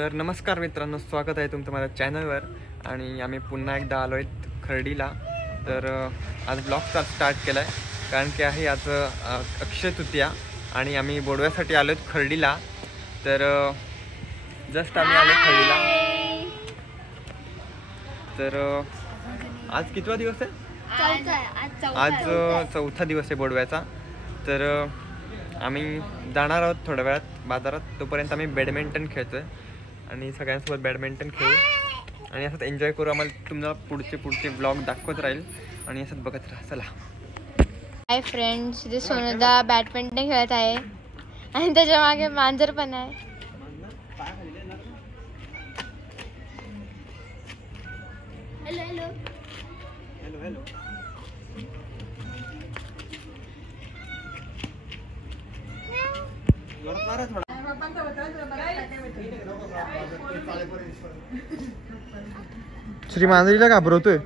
तर नमस्कार मित्रांनो, स्वागत आहे तुमचं माझ्या चॅनलवर. आणि आम्ही पुन्हा एकदा आलो आहेत खर्डीला. तर आज ब्लॉग स्टार्ट केला आहे कारण की आहे आज अक्षय तृतीया आणि आम्ही बोडव्यासाठी आलो आहेत खर्डीला. तर जस्ट आम्ही आलो खर्डीला. तर आज कितवा दिवस आहे? आज चौथा दिवस आहे बोडव्याचा. तर आम्ही जाणार आहोत थोड्या वेळात बाजारात. तोपर्यंत आम्ही बॅडमिंटन खेळतोय आणि सगळ्यांसोबत बॅडमिंटन खेळू आणि असंच एन्जॉय करू. आम्हाला तुम्हाला पुढचे ब्लॉग दाखवत राहील आणि असंच बघत राहा. चला. हाय फ्रेंड्स, इथे सोनदा बॅडमिंटन खेळत आहे आणि त्याच्या मागे मांजर पण आहे. Hello hello hello hello. Shree मांजरीला घाबरवतोय.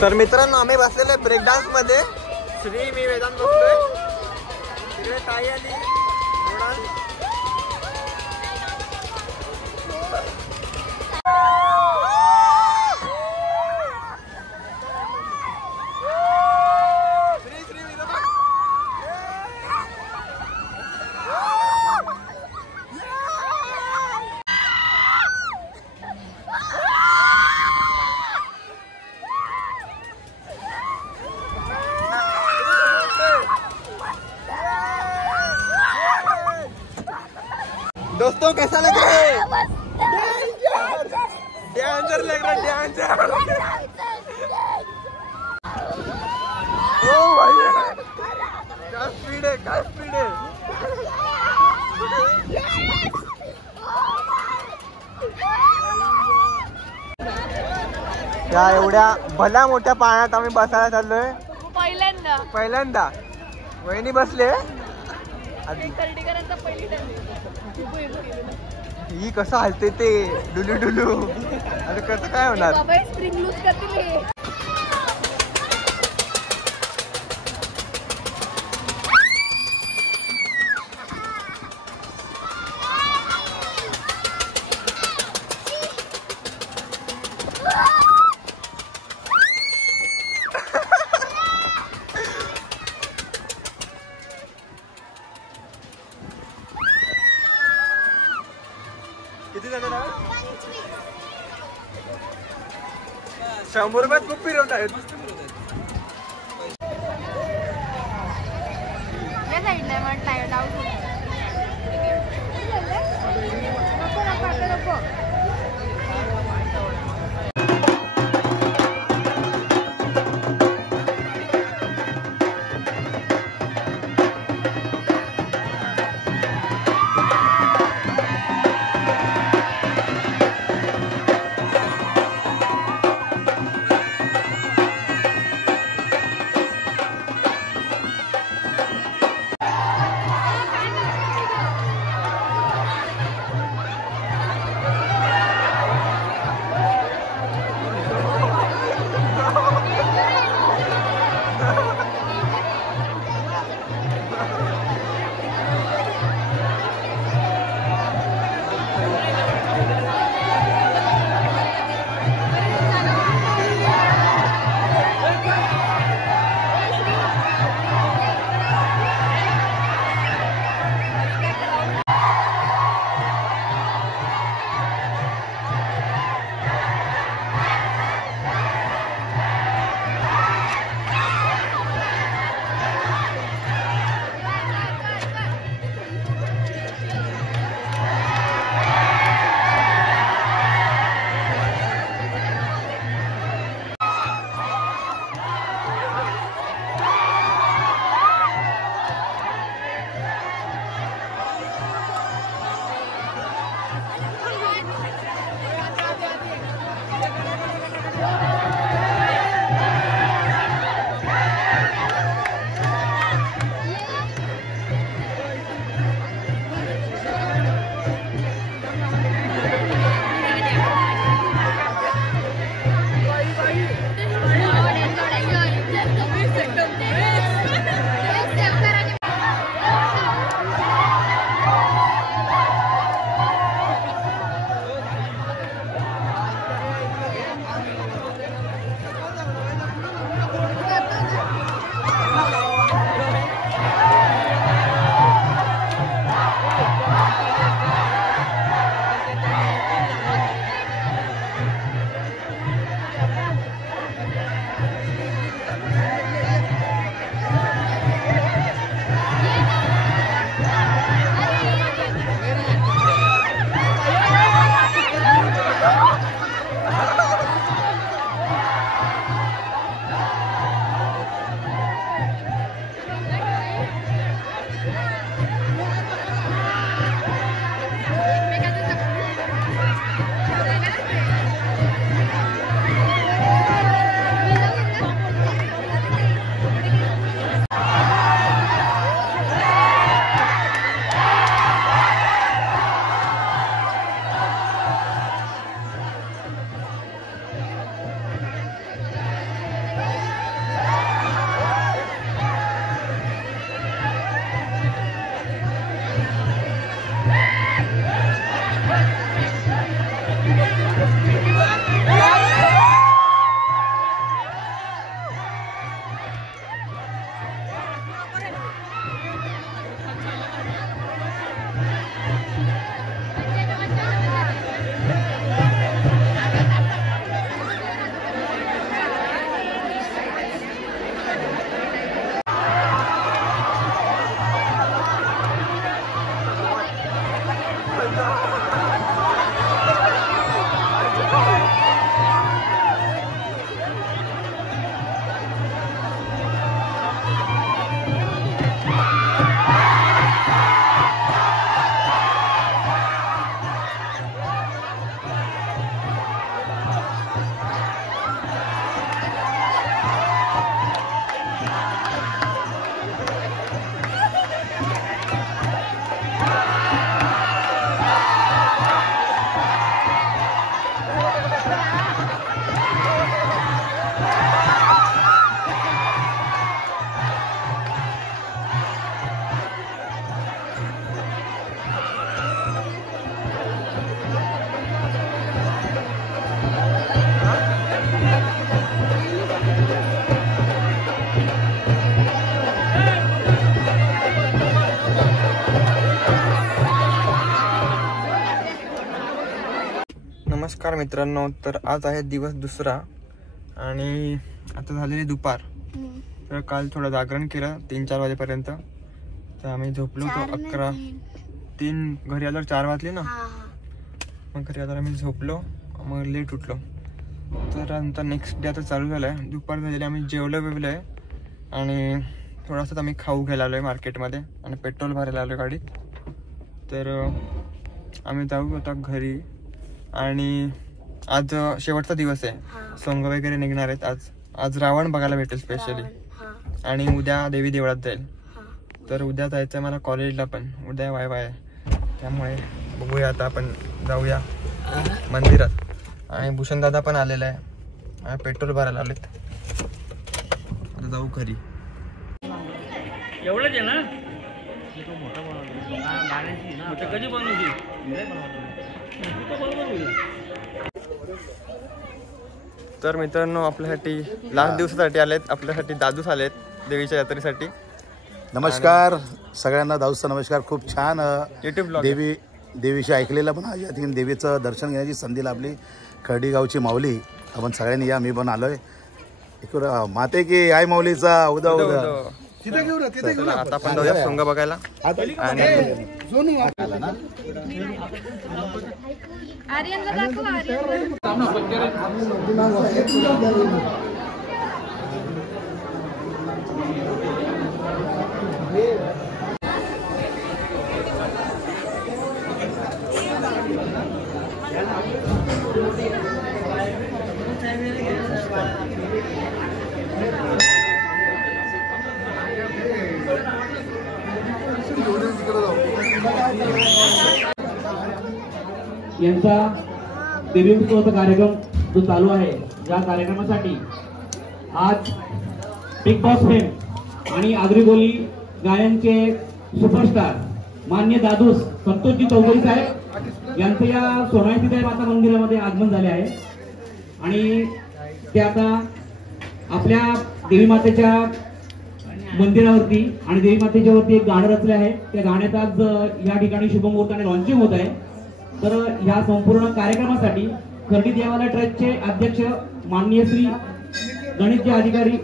तर मित्रांनो, आम्ही बसलेलो आहे ब्रेक डान्स मध्ये. श्री, मी वेदांत बसलोय. तिकडे ताई आली. दोस्तों, कैसा लग रहा है? डेंजर लग रहा है, डेंजर. ओ भाई, क्या स्पीड है, क्या स्पीड है. या एवढ्या भल्या मोठ्या पाण्यात आम्ही बसायला चाललोय पहिल्यांदा. वहिनी बसले. ही कसं हलते ते डुलू डुलू. अरे कसं काय होणार? किती जातात 100 रुपयात खूप फिरवत आहेत. नमस्कार मित्रांनो. तर आज आहे दिवस दुसरा आणि आता झालेली दुपार. तर काल थोडं जागरण केलं 3-4 वाजेपर्यंत. तर आम्ही झोपलो होतो 11-3 घरी आल्यावर 4 वाजले ना. मग घरी आल्यावर आम्ही झोपलो, मग लेट उठलो. तर नंतर नेक्स्ट डे आता चालू झालं आहे. दुपार झालेली आम्ही जेवलं बिवलं आहे आणि थोडासा आम्ही खाऊ घ्यायला आलो आहे मार्केटमध्ये आणि पेट्रोल भरायला आलो आहे गाडीत. तर आम्ही जाऊ आता घरी. आणि आज शेवटचा दिवस आहे. सोंग वगैरे निघणार आहेत. आज रावण बघायला भेटेल स्पेशली. आणि उद्या देवी देवळात जाईल. तर उद्या जायचं आहे मला कॉलेजला पण. उद्या वाय आहे, त्यामुळे बघूया आता आपण जाऊया मंदिरात. आणि भूषण दादा पण आलेला आहे आणि पेट्रोल भरायला आलेत. आता जाऊ घरी. एवढंच आहे ना. कधी बनवली तर मित्रांनो आपल्यासाठी लास्ट दिवसासाठी आलेत. आपल्यासाठी दादूस आलेत देवीच्या यात्रेसाठी. नमस्कार सगळ्यांना. दाऊसचा नमस्कार. खूप छान युट्यूब ब्लॉग देवीशी ऐकलेलं पण आज या ठिकाणी देवीचं दर्शन घेण्याची संधी लाभली. खर्डी गावची माऊली. आपण सगळ्यांनी या. मी पण आलोय. माते की आई माऊलीचा उदा उदा. आता आपण जाऊया सोंग बघायला. यांचा देवी उत्सवाचा कार्यक्रम जो चालू आहे, या कार्यक्रमासाठी आज बिग बॉस फेम आणि आगरी बोली गायनचे सुपरस्टार मान्य दादूस संतोषजी चौधरी साहेब यांचं या सोनाई माता मंदिरामध्ये आगमन झाले आहे. आणि ते आता आपल्या देवी मातेच्या मंदिरावरती आणि देवी मातेच्या वरती एक गाणं रचले आहे. त्या गाण्याचं आज या ठिकाणी शुभमुहूर्ताने लॉन्चिंग होत आहे. तर या संपूर्ण कार्यक्रमासाठी खर्डी देवालय ट्रस्टचे अध्यक्ष माननीय श्री गणेशजी अधिकारी,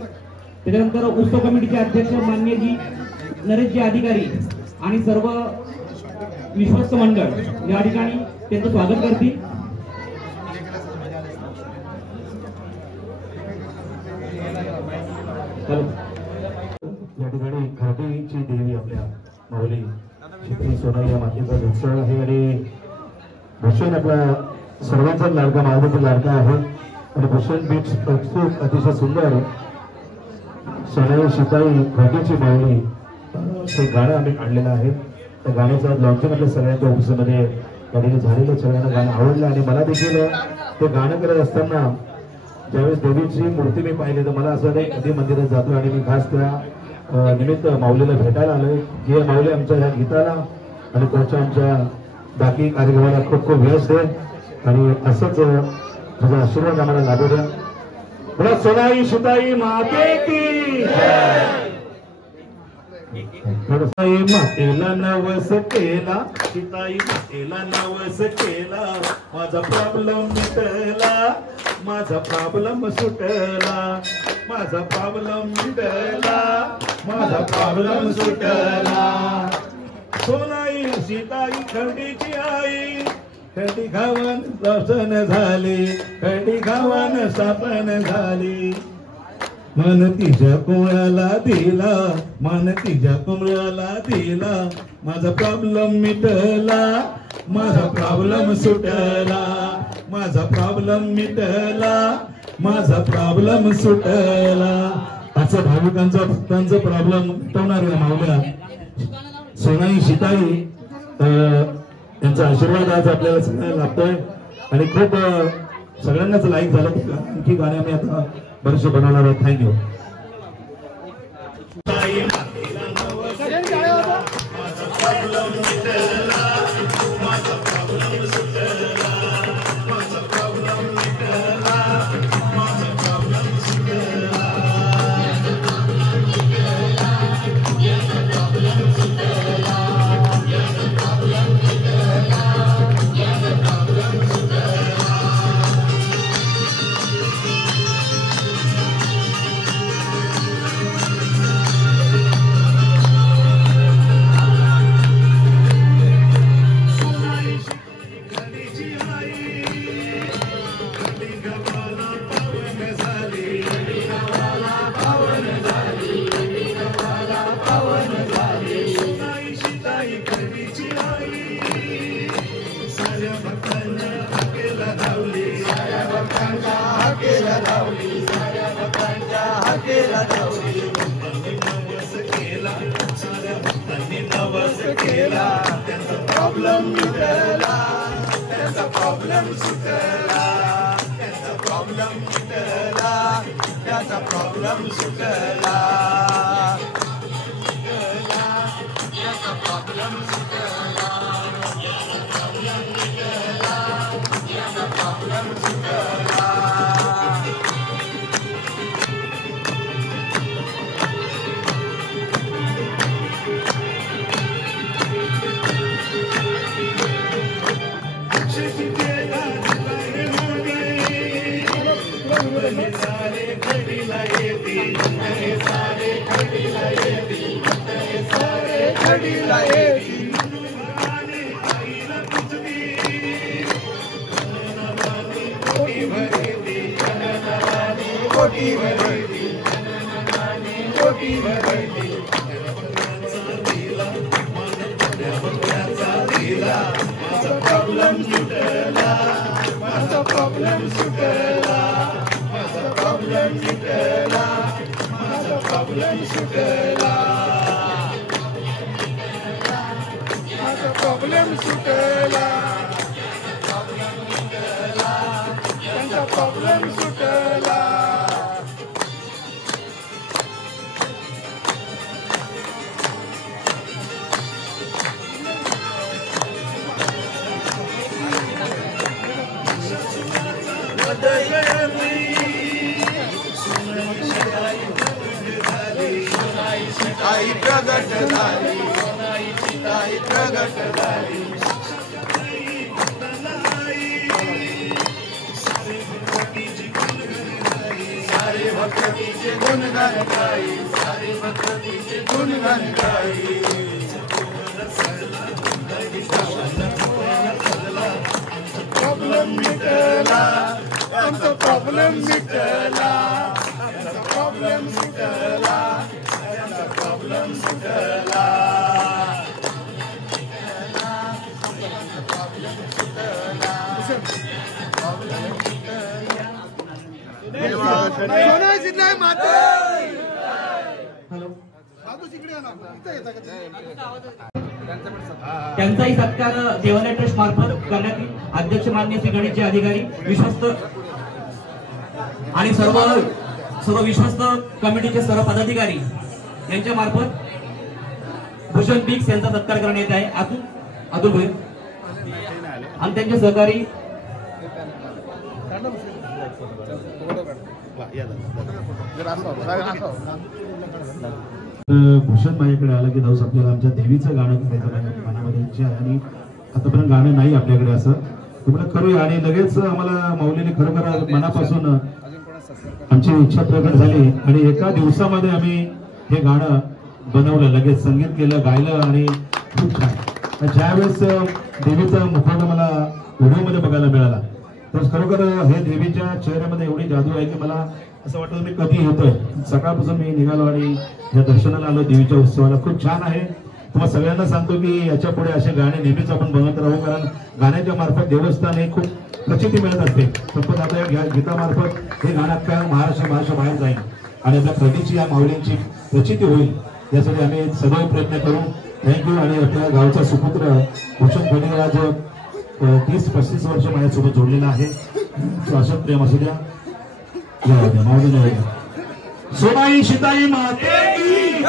त्याच्यानंतर उत्सव कमिटीचे अध्यक्ष माननीयजी नरेशजी अधिकारी आणि सर्व विश्वस्त मंडळ या ठिकाणी त्यांचं स्वागत करतील. या ठिकाणी खर्डीची देवी आपल्या माऊली श्री सोनाई या मातेचा उत्सव आहे. आणि भूषण आपला सर्वांचाच लाडका, माझा लाडका आहे. आणि भूषण बीच खूप अतिशय सुंदर सोनाई सीताई खर्डीची माऊली हे गाणं आम्ही आणलेलं आहे. त्या गाण्याचं लॉन्चिंग आपल्या सगळ्यांच्या ऑफिसमध्ये गाडीने झालेलं. सगळ्यांना गाणं आवडलं आणि मला देखील ते गाणं करत असताना ज्यावेळेस देवीची मूर्ती मी पाहिली तर मला असं नाही कधी मंदिरात जातो आणि मी खास त्या निमित्त माऊलीला भेटायला आलोय. की माऊली आमच्या ह्या गीताला आणि पुढच्या आमच्या बाकी कार्यक्रमाला खूप खूप यश दे आणि असंच तुझा आशीर्वाद आम्हाला लाभू द्या. मला सोनाई सीताई माते की मातेला नवस केला, सीताई मातेला नवस केला. माझा प्रॉब्लेम मिटला, माझा प्रॉब्लेम सुटला, माझा प्रॉब्लेम मिटला, माझा प्रॉब्लेम सुटला. सोनाई सीताई खर्डीची आई, खर्डी गावान स्थापन झाली, खर्डी गावान स्थापन झाली. मन तिच्या कोणाला दिला, मन तिच्या कोणाला दिला. माझा प्रॉब्लेम मिटला, माझा प्रॉब्लेम सुटला, माझा प्रॉब्लेम मिटला, माझा प्रॉब्लेम सुटला. आजचा भाविकांचा भक्तांचा प्रॉब्लेम मिटवणार माऊल्या सोनाई सीताई यांचा आशीर्वाद आज आपल्याला सगळ्यांना लाभतोय. आणि खूप सगळ्यांनाच लाईक झालं. आणखी गाणे आम्ही आता बरेचसे बनवणार आहोत. थँक्यू. बंदोबस्त केला त्यांचा प्रॉब्लेम मिटला त्यांचा प्रॉब्लेम सुटला त्यांचा प्रॉब्लेम मिटला त्याचा प्रॉब्लेम सुटला त्याचा प्रॉब्लेम सुटला त्याचा प्रॉब्लेम सुटला प्रॉब्लेम सुटला माझा प्रॉब्लेम सुटला माझा प्रॉब्लेम सुटला माझा प्रॉब्लेम सुटला माझा प्रॉब्लेम सुटला त्यांचा प्रॉब्लेम सुटला आई प्रगट झाली आई प्रगट झाली सारे भक्तीचे गुणगान गाई सारे भक्तीचे गुणगान गाई प्रॉब्लेम मिटला आमचा प्रॉब्लेम मिटला आमचा प्रॉब्लेम मिटला प्रॉब्लेम सुटला त्यांचाही सत्कार देवालय ट्रस्ट मार्फत करण्यात येईल. अध्यक्ष मान्य श्री गणेशचे अधिकारी विश्वस्त आणि सर्व विश्वस्त कमिटीचे सर्व पदाधिकारी यांच्या मार्फत भूषण बिक्स यांचा सत्कार करण्यात येत आहे. अतुल भाई आणि त्यांचे सहकारी भूषण माझ्याकडे आलं की दाऊस आपल्याला आमच्या देवीचं गाणं करायचं गाण्यामध्ये इच्छा आहे आणि आतापर्यंत गाणं नाही आपल्याकडे असं तुम्हाला करूया आणि लगेच आम्हाला माऊलीने खरोखर मनापासून आमची इच्छा प्रकट झाली आणि एका दिवसामध्ये आम्ही हे गाणं बनवलं लगेच संगीत केलं गायलं आणि खूप छान ज्यावेळेस देवीचा मुखवटा मला व्हिडिओमध्ये बघायला मिळाला तर खरोखर हे देवीच्या चेहऱ्यामध्ये एवढी जादू आहे की मला असं वाटतं मी कधी येतोय. सकाळपासून मी निघालो आणि या दर्शनाला आलो देवीच्या उत्सवाला. खूप छान आहे. तुम्हाला सगळ्यांना सांगतो की याच्या पुढे असे गाणे नेहमीच आपण बनवत राहू कारण गाण्याच्या मार्फत देवस्थान हे खूप प्रचिती मिळत असते. पण आता या गीतामार्फत हे गाणं अख्ख्या महाराष्ट्र बाहेर जाईल आणि आपल्या प्रगतीची या माऊलींची प्रचिती होईल यासाठी आम्ही सदैव प्रयत्न करू. थँक्यू. आणि आपल्या गावचा सुपुत्र भूषण खडे आज 30-35 वर्ष माझ्यासोबत जोडलेला आहे. शासन प्रेम असू द्या. सोनाई सीताई माते की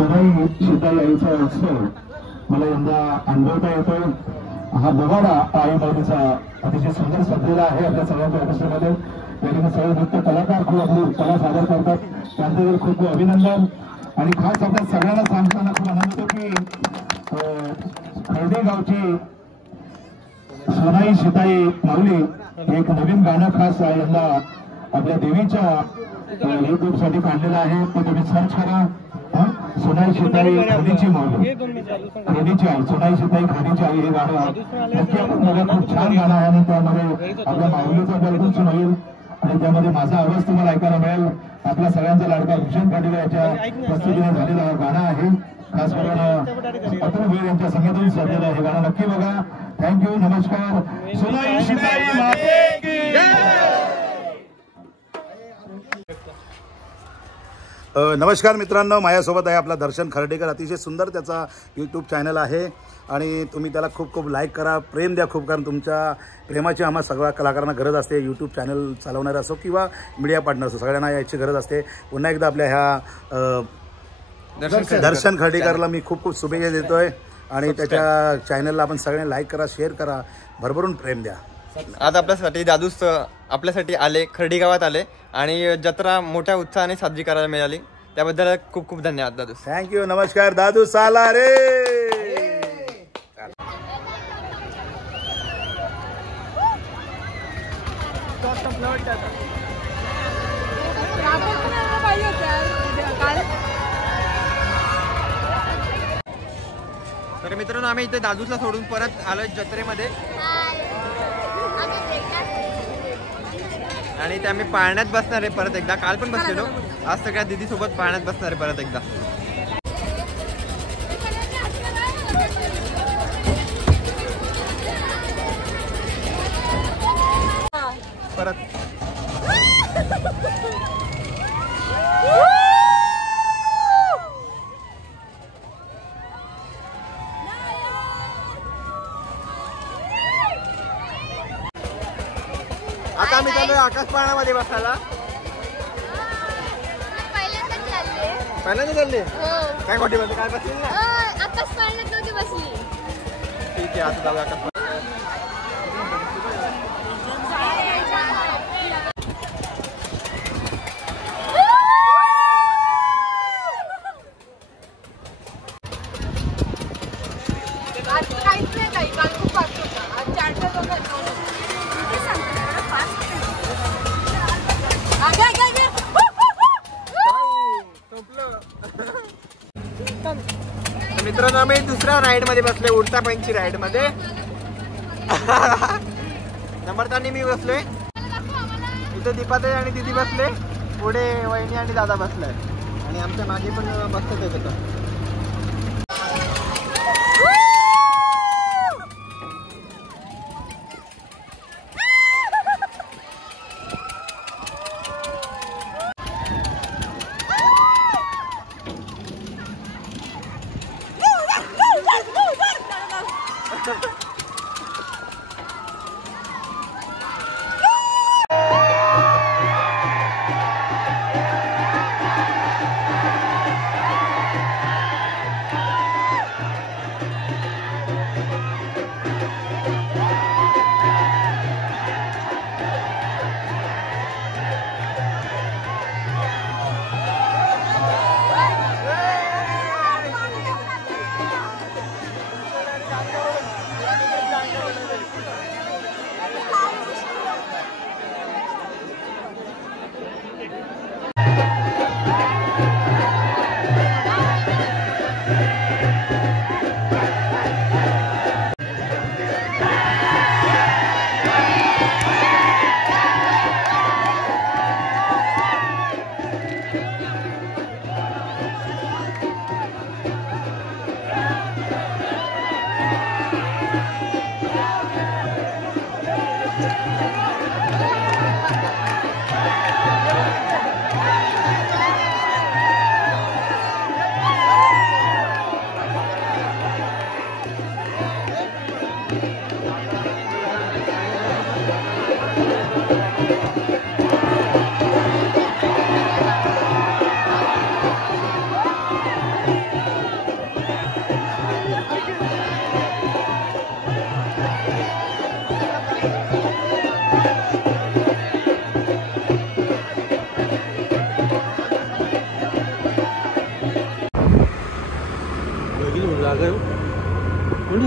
सोनाई सीताई आईचा उत्सव मला यंदा अनुभवता येतोय. हा बगाडा आई माऊलीचा अतिशय सुंदर सजलेला आहे आपल्या सगळ्यांच्या ऑफिसमध्ये. या ठिकाणी सगळे नृत्य कलाकार खूप आपली कला सादर करतात, त्यांचं खूप खूप अभिनंदन. आणि खास आपल्या सगळ्यांना सांगताना खूप आनंद होतो की खर्डी गावची सोनाई सीताई माऊली एक नवीन गाणं खास यंदा आपल्या देवीच्या युट्यूब साठी काढलेलं आहे. ते तुम्ही सर्च करा. सोनाई सीताई खर्डीची माऊली, खर्डीची आई, सोनाई सीताई खर्डीची आई हे गाणं नक्की आपण बघा. खूप छान गाणं आहे आणि त्यामध्ये आपल्या माऊलीचा दर्शन होईल आणि त्यामध्ये माझा आवाज तुम्हाला ऐकायला मिळेल. आपल्या सगळ्यांचा लाडका भूषण खांडेकर याच्या प्रस्तुतीने झालेलं हा गाणं आहे. खास करून अतुल भोईर यांच्या संगीतातून सजलेलं हे गाणं नक्की बघा. थँक्यू, नमस्कार. सोनाई सीताई माते की नमस्कार मित्रांनो, माझ्यासोबत आहे आपला दर्शन खर्डेकर. अतिशय सुंदर त्याचा यूट्यूब चॅनल आहे आणि तुम्ही त्याला खूप खूप लाईक करा, प्रेम द्या खूप, कारण तुमच्या प्रेमाची आम्हा सगळ्या कलाकारांना गरज असते. यूट्यूब चॅनल चालवणारे असो किंवा मीडिया पार्टनर असो, सगळ्यांना याची गरज असते. पुन्हा एकदा आपल्या ह्या दर्शन खर्डेकरला मी खूप खूप शुभेच्छा देतोय आणि त्याच्या चॅनलला आपण सगळ्यांनी लाईक करा, शेअर करा, भरभरून प्रेम द्या. आज आपल्यासाठी दादूस आपल्यासाठी आले, खर्डी गावात आले आणि जत्रा मोठ्या उत्साहाने साजरी करायला मिळाली. त्याबद्दल खूप खूप धन्यवाद दादू. थँक्यू, नमस्कार. दादू साला रे. तर मित्रांनो, आम्ही इथे दादूला सोडून परत आलोय जत्रेमध्ये आणि ते आम्ही पाळण्यात बसणार आहे परत एकदा. काल पण बसलेलो, आज सगळ्या दिदी सोबत पाळण्यात बसणार आहे परत एकदा. परत आता आम्ही चाललोय आकाश पाळण्यामध्ये बसायला. पहिल्यांदा चालले काय मोठी बसली, काय बसली ना आकाश पाळण्यात नव्हती बसली. ठीक आहे, आता जाऊया आकाश. मित्रांनो, आम्ही दुसऱ्या राईड मध्ये बसलोय, उडता पंची राईड मध्ये. नम्रतानी मी बसलोय इथे, दीपाताई आणि दिदी बसले पुढे, वहिनी आणि दादा बसलाय आणि आमच्या मागे पण बसत होतं.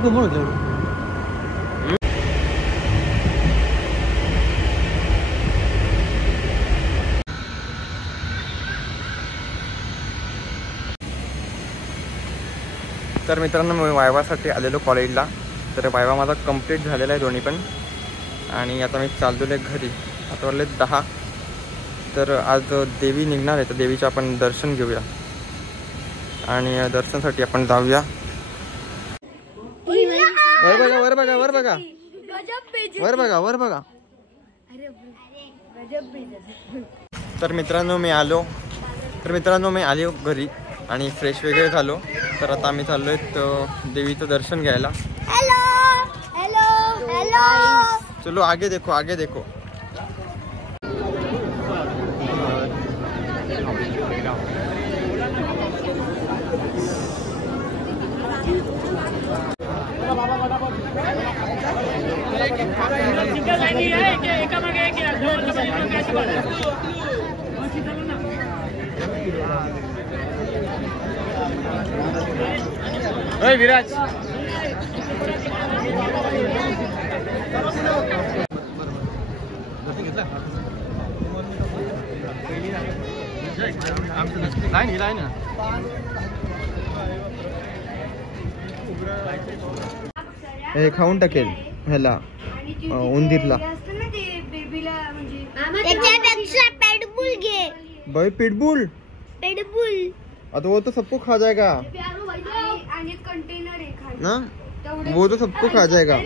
कोमळ होतं तर मित्रांनो मी वायवासाठी आलेलो कॉलेजला. तर वायवा माझा कंप्लीट झालेला आहे दोन्ही पण. आणि आता मी चाललेलो आहे घरी. आता वाजले 10. तर आज देवी निघणार आहे तर देवीचं आपण दर्शन घेऊया आणि दर्शनासाठी आपण जाऊया. वर बघा वर बघा वर बघा वर बघा वर बघा. तर मित्रांनो मी आलो घरी आणि फ्रेश वगैरे झालो. तर आता आम्ही चाललोय देवीचं दर्शन घ्यायला. चलो आगे देखो आगे देखो. विराज हे खाऊन टाकेल ह्याला उंदीरला. भाई पिटबुल तो वो तो सबको खा जाएगा ना. वो तो सबको खा जाएगा.